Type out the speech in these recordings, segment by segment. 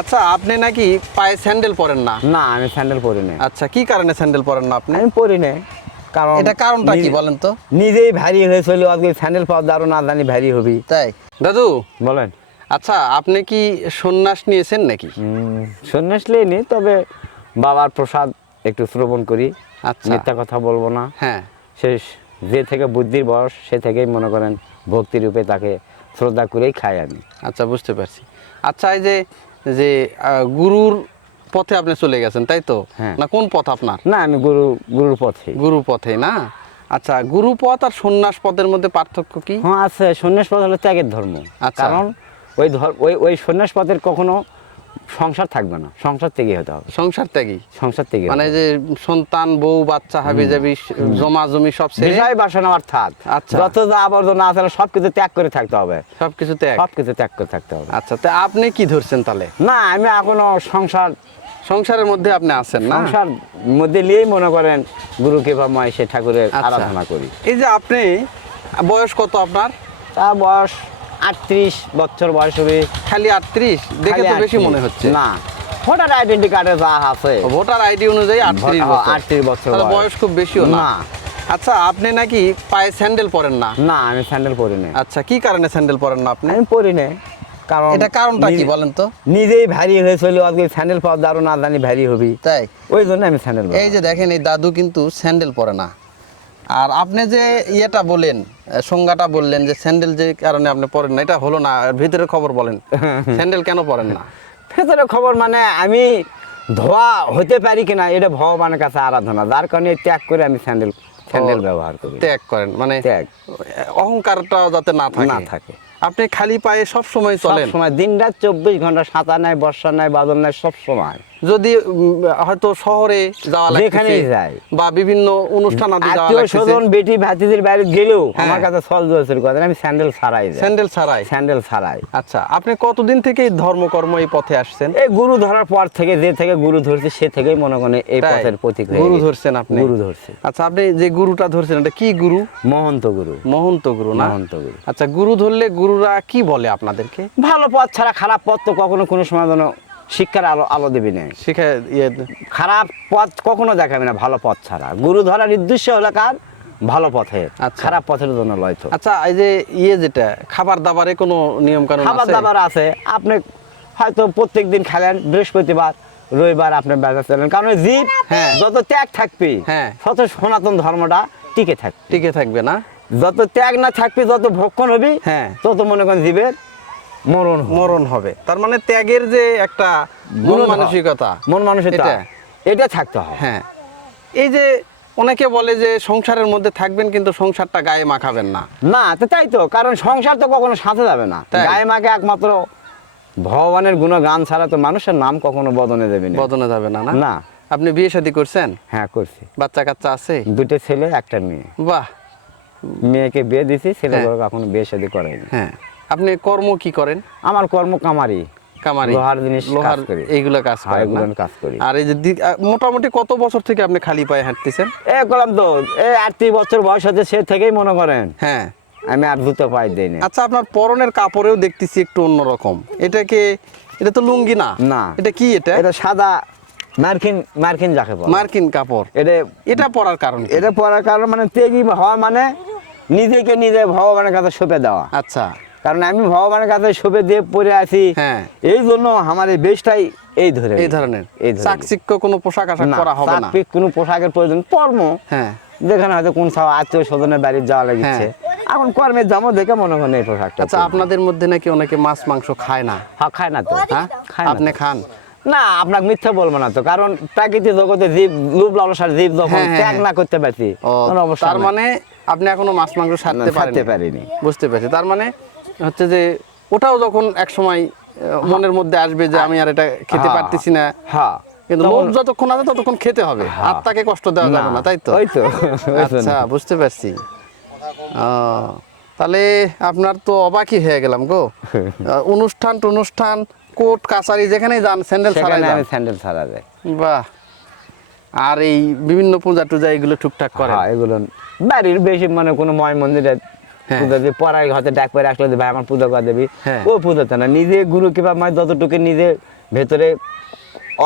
আচ্ছা, আপনি নাকি পায়ে স্যান্ডেল পরেন না? না, আমি স্যান্ডেল পরি না। আচ্ছা, কি কারণে স্যান্ডেল পরেন না আপনি? আমি পরি না, কারণ এটা কারণটা কি বলেন তো? নিজেই ভারী হয়ে চলি, আজকে স্যান্ডেল পাওয়া দারো না জানি ভারী হবি। তাই দাদু, বলেন। আচ্ছা আপনি কি সন্ন্যাস নিয়েছেন নাকি? সন্ন্যাস লইনি, তবে বাবার প্রসাদ একটু শ্রবণ করি। আচ্ছা। মিথ্যা কথা বলবো না। হ্যাঁ। শেষ যে থেকে বুদ্ধির বয়স, সে থেকেই মনে করেন ভক্তি রূপে তাকে শ্রদ্ধা করেই খাই আমি। আচ্ছা, বুঝতে পারছি। আচ্ছা, এই যে যে গুরুর পথে আপনি চলে গেছেন, তাই তো? হ্যাঁ। না কোন পথ আপনার? না, আমি গুরুর পথে। গুরু পথে না? আচ্ছা, গুরু পথ আর সন্ন্যাস পথের মধ্যে পার্থক্য কি? হ্যাঁ আছে, সন্ন্যাস পথ হলো ত্যাগের ধর্ম। আচ্ছা। কারণ ওই সন্ন্যাস পথের কখনো সংসার থাকবে না, সংসার ত্যাগী হতে হবে। সংসার ত্যাগী সংসার ত্যাগী মানে যে সন্তান বউ বাচ্চা হাবি যাবি জমা জমি সব ছেড়ে বিষয় বাসনা অর্থাৎ আচ্ছা। যত যা আবর্জনা আছে সবকিছু ত্যাগ করে থাকতে হবে। সবকিছু ত্যাগ। সবকিছু ত্যাগ করে থাকতে হবে। আচ্ছা, তা আপনি কি ধরছেন তাহলে? না, আমি এখনো সংসারের মধ্যে আপনি আছেন না? সংসার মধ্যে নিয়েই মনে করেন গুরু কৃপাময় সে ঠাকুরের আচ্ছা। আরাধনা করি। এই যে আপনি বয়স কত আপনার? তা বয়স 38 বছর বয়স হবে। খালি 38? দেখে তো বেশি মনে হচ্ছে। না, ভোটার আইডেন্টি কার্ডে যা আছে, ভোটার আইডি অনুযায়ী 38 বছর। 38 বছর তাহলে বয়স। বয়স খুব বেশিও না। না। আচ্ছা, আপনি নাকি পায়ে স্যান্ডেল পরেন না? না, আমি স্যান্ডেল পরি না। আচ্ছা, কি কারণে স্যান্ডেল পরেন না আপনি? আমি পরি না, কারণ এটা কারণটা কি বলেন তো? নিজেই ভারী হয়ে চলি, আজকে স্যান্ডেল পাওয়া দারো না জানি ভারী হবি। তাই? ওই জন্য আমি স্যান্ডেল এই যে দেখেন, এই দাদু কিন্তু স্যান্ডেল পরে না। আর আপনি যে ইয়েটা বলেন, সংজ্ঞাটা বললেন যে স্যান্ডেল যে কারণে আপনি পরেন না, এটা হলো না। আর ভিতরের খবর বলেন, স্যান্ডেল কেন পরেন না? ভেতরে খবর মানে আমি ধোয়া হতে পারি কিনা এটা ভগবানের কাছে আরাধনা, যার কারণে ত্যাগ করে আমি স্যান্ডেল ব্যবহার করি। ত্যাগ করেন মানে ত্যাগ। অহংকারটাও যাতে না না থাকে। থাকে। আপনি খালি পায়ে সব সময় চলেন? সময় দিন রাত 24 ঘন্টা, সাঁতার নাই, বর্ষা নাই, বাদল নাই, সব সময়। যদি হয়তো শহরে যাওয়া লাগছে, যেখানেই যাই, বা বিভিন্ন অনুষ্ঠান আদি যাওয়া আত্মীয় লাগছে, স্বজন বেটি ভাতিদের বাইরে গেলেও হ্যাঁ। আমার কাছে সল জোসের কথা, আমি স্যান্ডেল ছাড়াই যাই। স্যান্ডেল ছাড়াই? স্যান্ডেল ছাড়াই। আচ্ছা, আপনি কতদিন থেকে এই ধর্মকর্ম এই পথে আসছেন? এই গুরু ধরার পর থেকে, যে থেকে গুরু ধরছি সে থেকেই মনে করেন এই তাই? পথের প্রতীক হয়ে গুরু গেছে। ধরছেন আপনি? গুরু ধরছি। আচ্ছা, আপনি যে গুরুটা ধরছেন এটা কি গুরু? মহন্ত গুরু। মহন্ত গুরু না? মহন্ত গুরু। আচ্ছা, গুরু ধরলে গুরুরা কি বলে আপনাদেরকে? ভালো পথ ছাড়া খারাপ পথ তো কখনো কোনো সময় যেন শিক্ষার আলো দেবে না। শিখায় ইয়ে খারাপ পথ কখনো দেখাবে না ভালো পথ ছাড়া। গুরু ধরার উদ্দেশ্য হলো কার? ভালো পথে। আচ্ছা। খারাপ পথের জন্য লয় তো। আচ্ছা, এই যে যেটা খাবার দাবারে কোনো নিয়ম কানুন খাবার আছে? দাবার আছে, আপনি হয়তো প্রত্যেক দিন খেলেন, বৃহস্পতিবার রবিবার আপনি বাজার চলেন, কারণ ওই জীব হ্যাঁ। যত ত্যাগ থাকবে হ্যাঁ। তত সনাতন ধর্মটা টিকে থাকবে। টিকে থাকবে না? যত ত্যাগ না থাকবে, যত ভক্ষণ হবে, হ্যাঁ। তত মনে করেন জীবের মরণ হবে। মরণ হবে। তার মানে ত্যাগের যে একটা মন গুণধর। মানসিকতা, মন মানসিকতা এটা? এটা থাকতে হবে। হ্যাঁ। এই যে অনেকে বলে যে সংসারের মধ্যে থাকবেন কিন্তু সংসারটা গায়ে মাখাবেন না। না তো তাই তো, কারণ সংসার তো কখনো সাথে যাবে না। তাই? গায়ে মাকে একমাত্র ভগবানের গুণগান ছাড়া তো মানুষের নাম কখনো বদনে দেবে না। বদলে যাবে না? না না। আপনি বিয়ে শাদী করছেন? হ্যাঁ, করছি। বাচ্চা কাচ্চা আছে? 2 ছেলে 1 মেয়ে। বাহ। মেয়েকে বিয়ে দিছি, ছেলেগুলো হ্যাঁ। এখনো বিয়ে শাদী করেনি। হ্যাঁ। আপনি কর্ম কি করেন? আমার কর্ম কামারি, কামারি? লোহার জিনিস লোহার কাজ করি। এইগুলো কাজ হ্যাঁ, করেন না? এগুলো কাজ করি। আর এই যে মোটামুটি কত বছর থেকে আপনি খালি পায়ে হাঁটতেছেন? করলাম তো, 38 বছর বয়স হচ্ছে, সে থেকেই মনে করেন হ্যাঁ। আমি আর জুতো পাই দেই না। আচ্ছা, আপনার পরনের কাপড়েও দেখতেছি একটু অন্যরকম। এটা তো লুঙ্গি না? না। এটা কি? এটা সাদা মার্কিন যাকে বলে, মার্কিন কাপড়। এটা পরার কারণ কি? এটা পরার কারণ মানে ত্যাগী হওয়া, মানে নিজেকে নিজে ভগবানের কাছে সঁপে দেওয়া। আচ্ছা। কারণ আমি ভগবানের কাছে সঁপে দিয়ে পড়ে আছি, হ্যাঁ। এই জন্য আমার এই বেশটাই এই ধরনের চাকচিক্য কোনো পোশাক আশাক পরা হবে না? কোনো পোশাকের প্রয়োজন কর্ম, হ্যাঁ। যেখানে হয়তো কোন আত্মীয় স্বজনের বাড়ি যাওয়া লাগিচ্ছে, এখন কর্মের জামো দেখে মনে করেন এই পোশাকটা। আচ্ছা, আপনাদের মধ্যে নাকি অনেকে মাছ মাংস খায় না? হ্যাঁ, খায় না তো। হ্যাঁ, খায় না আপনি তো। খান? না, আপনাকে মিথ্যা বলবো না তো, কারণ প্রাকৃতিক জগতে জীব, লোভ লালসার জীব যখন হ্যাঁ, হ্যাঁ, ত্যাগ না করতে পারছি, ও, কোনো অবস্থা তার নাই। মানে আপনি এখনো মাছ মাংস ছাড়তে ছাড়তে পারিনি। বুঝতে পেরেছি। তার মানে হচ্ছে যে ওটাও যখন এক সময় মনের মধ্যে আসবে যে আমি আর এটা খেতে হ্যাঁ। পারতেছি না, হ্যাঁ, কিন্তু লোভ যতক্ষণ আছে ততক্ষণ খেতে হবে, হ্যাঁ। আত্মাকে কষ্ট দেওয়া যাবে না, তাই তো? ওই তো। আচ্ছা, বুঝতে পারছি। তাহলে আপনার তো অবাকই হয়ে গেলাম গো। অনুষ্ঠান কোর্ট কাছারি যেখানেই যান স্যান্ডেল ছাড়াই সেখানে যান? আমি স্যান্ডেল ছাড়া যাই। বাহ। আর এই বিভিন্ন পূজা টুজা এগুলো টুকটাক করেন? হ্যাঁ, এগুলো বাড়ির বেশি মানে কোনো ময় মন্দিরে হ্যাঁ। পূজা দিয়ে পড়াই হয়তো ডাক করে আসলে ভাই আমার পূজা করে দেবি, হ্যাঁ। ও পূজাতে না, নিজে গুরু কিংবা মায় যতটুকু নিজে ভেতরে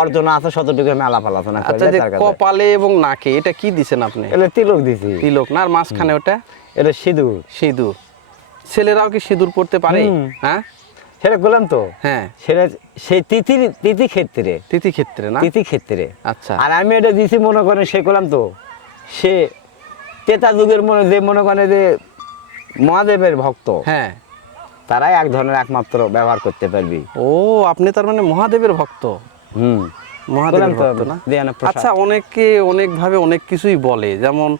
অর্জন আছে শতটুকু আমি আলাপ আলোচনা করি আচ্ছা, যে তার কাছে। কপালে এবং নাকে এটা কি দিছেন আপনি? এটা তিলক দিছি, তিলক না, আর মাঝখানে ওটা এটা সিঁদুর। সিঁদুর। ছেলেরাও কি সিঁদুর পড়তে পারে? হ্যাঁ, সেটা বললাম তো, হ্যাঁ, সেটা সেই তিথি ক্ষেত্রে, তিথি ক্ষেত্রে না? তিথি ক্ষেত্রে। আচ্ছা, আর আমি এটা দিছি মনে করেন সে করলাম তো, সে তেতা যুগের মনে করেন যে মহাদেবের ভক্ত, হ্যাঁ, তারাই এক ধরনের একমাত্র ব্যবহার করতে পারবি। ও আপনি তার মানে মহাদেবের ভক্ত? মহাদেবের বললাম তো, ভক্ত না? দেয়ানা প্রসাদ। আচ্ছা, অনেকে অনেক ভাবে অনেক কিছুই বলে, যেমন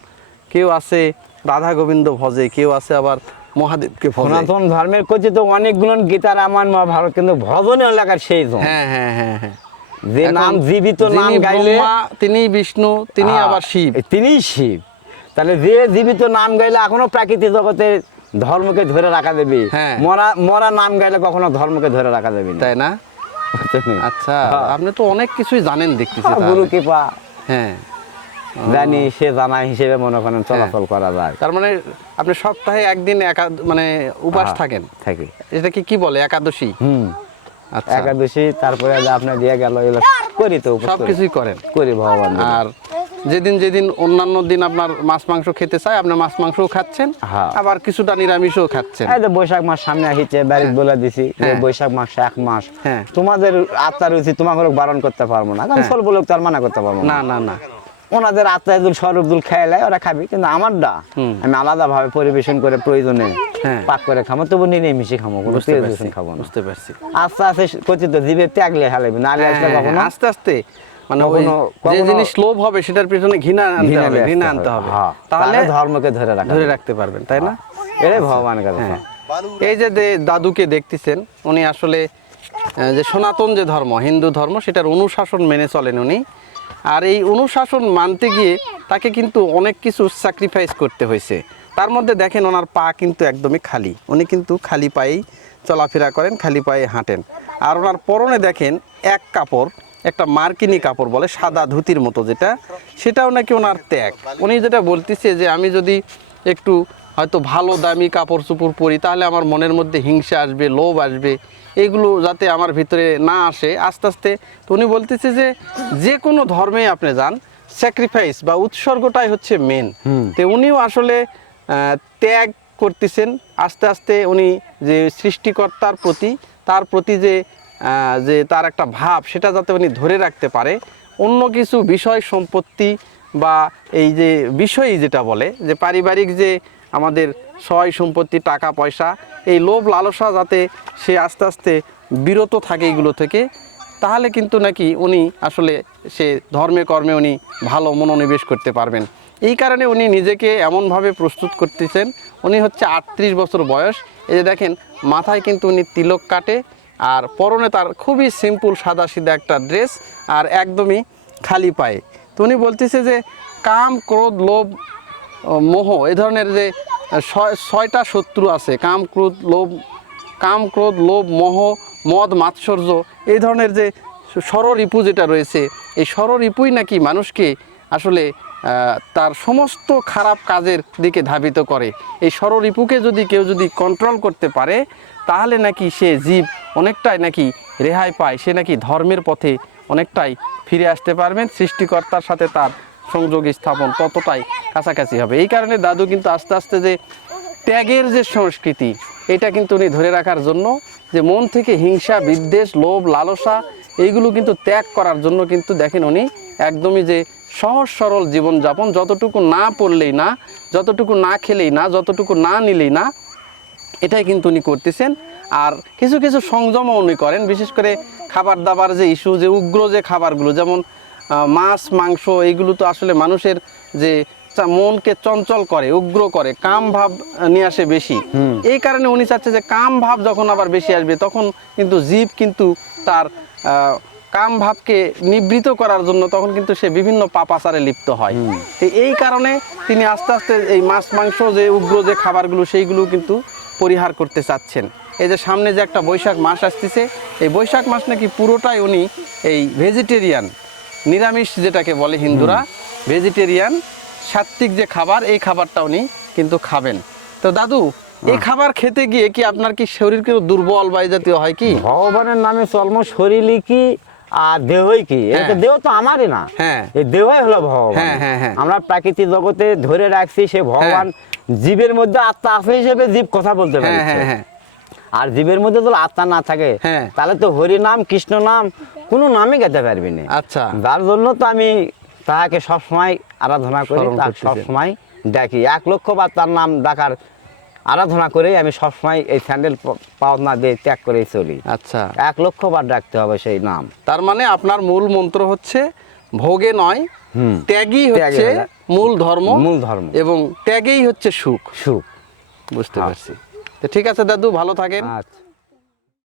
কেউ আছে রাধা গোবিন্দ ভজে, কেউ আছে আবার মহাদেবকে ভজে। সনাতন ধর্মের করছে তো অনেকগুলো গীতা রামায়ণ মহাভারত, কিন্তু ভজনে এলাকার সেই জন, হ্যাঁ, হ্যাঁ, হ্যাঁ, হ্যাঁ। যে এখন নাম জীবিত নাম যিনি গাইলে ব্রহ্মা, তিনি বিষ্ণু, তিনি আবার শিব। তিনিই শিব। তাহলে যে জীবিত নাম গাইলে এখনো প্রাকৃতিক জগতের ধর্মকে ধরে রাখা দেবে, হ্যাঁ। মরা নাম গাইলে কখনো ধর্মকে ধরে রাখা দেবে না, তাই না? আচ্ছা, আপনি তো অনেক কিছুই জানেন দেখতেছি। গুরু তাহলে। কৃপা হ্যাঁ, জানি, সে জানা হিসেবে মনে করেন চলাচল করা যায়। তার মানে আপনি সপ্তাহে একদিন মানে উপাস হ্যাঁ, থাকেন? থাকি। এটা কি বলে, একাদশী? আচ্ছা, একাদশী, তারপরে আপনার দিয়ে গেল, এগুলো করি তো, উপোস করি। সবকিছুই করেন? করি ভগবান। আর যেদিন যেদিন অন্যান্য দিন আপনার মাছ মাংস খেতে চায়, আপনি মাছ মাংসও খাচ্ছেন, হ্যাঁ। আবার কিছুটা নিরামিষও খাচ্ছেন। এই যে বৈশাখ মাস সামনে আসছে, বাড়িতে বলে দিছি যে হ্যাঁ। বৈশাখ মাস 1 মাস, হ্যাঁ। তোমাদের আত্মার রুচি তোমাকে বারণ করতে পারবো না, কারণ সর্ব লোক তার মানা করতে পারবো না, না। না, না। ওনাদের আত্মায় দুল স্বরূপ খেয়ালে ওরা খাবি, কিন্তু আমারটা আমি আলাদা ভাবে পরিবেশন করে প্রয়োজনে হ্যাঁ। পাক করে খাবো, তবু নিরামিষে খাবো, কোনো বুঝতে তেল পারছি, দূষণ খাবো না। বুঝতে পারছি। আস্তে আস্তে কথিত জীবে ত্যাগলে হালাবি, না হ্যাঁ, আসলে কখনো আস্তে আস্তে মানে ওই কখনো- যে জিনিস লোভ হবে সেটার পিছনে ঘৃণা আনতে হবে, ঘৃণা আনতে হবে, হ্যাঁ, তাহলে ধর্মকে ধরে রাখা ধরে রাখতে পারবেন, তাই না? এটাই ভগবানের কাছে। হ্যাঁ। এই যে দাদুকে দেখতেছেন, উনি আসলে যে সনাতন যে ধর্ম, হিন্দু ধর্ম, সেটার অনুশাসন মেনে চলেন উনি। আর এই অনুশাসন মানতে গিয়ে তাকে কিন্তু অনেক কিছু স্যাক্রিফাইস করতে হয়েছে। তার মধ্যে দেখেন ওনার পা কিন্তু একদমই খালি, উনি কিন্তু খালি পায়েই চলাফেরা করেন, খালি পায়ে হাঁটেন। আর ওনার পরনে দেখেন এক কাপড়, একটা মার্কিনি কাপড় বলে, সাদা ধুতির মতো যেটা, সেটাও নাকি ওনার ত্যাগ। উনি যেটা বলতেছে যে আমি যদি একটু হয়তো ভালো দামি কাপড় চোপড় পরি, তাহলে আমার মনের মধ্যে হিংসা আসবে, লোভ আসবে, এগুলো যাতে আমার ভিতরে না আসে আস্তে আস্তে। তো উনি বলতেছে যে যে কোনো ধর্মে আপনি যান, স্যাক্রিফাইস বা উৎসর্গটাই হচ্ছে মেন। তো উনিও আসলে ত্যাগ করতেছেন আস্তে আস্তে। উনি যে সৃষ্টিকর্তার প্রতি, তার প্রতি যে তার একটা ভাব, সেটা যাতে উনি ধরে রাখতে পারে। অন্য কিছু বিষয় সম্পত্তি বা এই যে বিষয়ই যেটা বলে যে পারিবারিক যে আমাদের সয় সম্পত্তি, টাকা পয়সা, এই লোভ লালসা যাতে সে আস্তে আস্তে বিরত থাকে এগুলো থেকে, তাহলে কিন্তু নাকি উনি আসলে সে ধর্মে কর্মে উনি ভালো মনোনিবেশ করতে পারবেন। এই কারণে উনি নিজেকে এমনভাবে প্রস্তুত করতেছেন। উনি হচ্ছে 38 বছর বয়স। এই যে দেখেন মাথায় কিন্তু উনি তিলক কাটে, আর পরনে তার খুবই সিম্পল সাদাসিধা একটা ড্রেস, আর একদমই খালি পায়ে। তো উনি বলতেছে যে কাম, ক্রোধ, লোভ, মোহ, এই ধরনের যে ছয়টা শত্রু আছে, কাম, ক্রোধ, লোভ, মোহ, মদ, মাৎসর্য, এই ধরনের যে ষড়রিপু যেটা রয়েছে, এই ষড়রিপুই নাকি মানুষকে আসলে তার সমস্ত খারাপ কাজের দিকে ধাবিত করে। এই ষড়রিপুকে যদি কেউ কন্ট্রোল করতে পারে, তাহলে নাকি সে জীব অনেকটাই নাকি রেহাই পায়, সে নাকি ধর্মের পথে অনেকটাই ফিরে আসতে পারবেন, সৃষ্টিকর্তার সাথে তার সংযোগ স্থাপন ততটাই কাছাকাছি হবে। এই কারণে দাদু কিন্তু আস্তে আস্তে যে ত্যাগের যে সংস্কৃতি, এটা কিন্তু উনি ধরে রাখার জন্য, যে মন থেকে হিংসা, বিদ্বেষ, লোভ, লালসা, এইগুলো কিন্তু ত্যাগ করার জন্য কিন্তু দেখেন উনি একদমই যে সহজ সরল জীবনযাপন, যতটুকু না পড়লেই না, যতটুকু না খেলেই না, যতটুকু না নিলেই না, এটাই কিন্তু উনি করতেছেন। আর কিছু কিছু সংযমও উনি করেন, বিশেষ করে খাবার দাবার যে ইস্যু, যে উগ্র যে খাবারগুলো, যেমন মাছ, মাংস, এইগুলো তো আসলে মানুষের যে মনকে চঞ্চল করে, উগ্র করে, কাম ভাব নিয়ে আসে বেশি। এই কারণে উনি চাচ্ছে যে কাম ভাব যখন আবার বেশি আসবে, তখন কিন্তু জীব কিন্তু তার কাম ভাবকে নিবৃত করার জন্য তখন কিন্তু সে বিভিন্ন পাপাচারে লিপ্ত হয়। এই কারণে তিনি আস্তে আস্তে এই মাছ, মাংস, যে উগ্র যে খাবারগুলো, সেইগুলো কিন্তু পরিহার করতে চাচ্ছেন। এই যে সামনে যে একটা বৈশাখ মাস আসতেছে, এই বৈশাখ মাস নাকি পুরোটাই উনি এই ভেজিটেরিয়ান, নিরামিষ যেটাকে বলে হিন্দুরা, ভেজিটেরিয়ান সাত্ত্বিক যে খাবার, এই খাবারটা উনি কিন্তু খাবেন। তো দাদু, এই খাবার খেতে গিয়ে কি আপনার কি শরীর কেউ দুর্বল বা এই জাতীয় হয় কি? ভগবানের নামে চলম, শরীরই কি আর দেহই কি, এটা তো হ্যাঁ। দেহ তো আমারই না, হ্যাঁ। এই দেহই হলো ভগবান। হ্যাঁ, হ্যাঁ, হ্যাঁ। আমরা প্রাকৃতিক জগতে ধরে রাখছি সে ভগবান, জীবের মধ্যে আত্মা আছে হিসেবে জীব কথা বলতে হ্যাঁ, পারছে। হ্যাঁ, হ্যাঁ। আর জীবের মধ্যে যদি আত্মা না থাকে, হ্যাঁ। তাহলে তো হরি নাম কৃষ্ণ নাম কোনো নামই গাইতে পারবি না। আচ্ছা। যার জন্য তো আমি তাহাকে সবসময় আরাধনা করি, স্মরণ তার করতেছেন। সবসময় ডাকি, 1,00,000 বার তার নাম ডাকার আরাধনা করে আমি সবসময় এই স্যান্ডেল পাওনা দিয়ে ত্যাগ করে চলি। আচ্ছা, 1,00,000 বার ডাকতে হবে সেই নাম। তার মানে আপনার মূল মন্ত্র হচ্ছে ভোগে নয়, হুম। ত্যাগই ত্যাগই হচ্ছে হলো মূল ধর্ম, মূল ধর্ম। এবং ত্যাগেই হচ্ছে সুখ। সুখ। বুঝতে হ্যাঁ। পারছি। তো ঠিক আছে দাদু, ভালো থাকেন। আচ্ছা।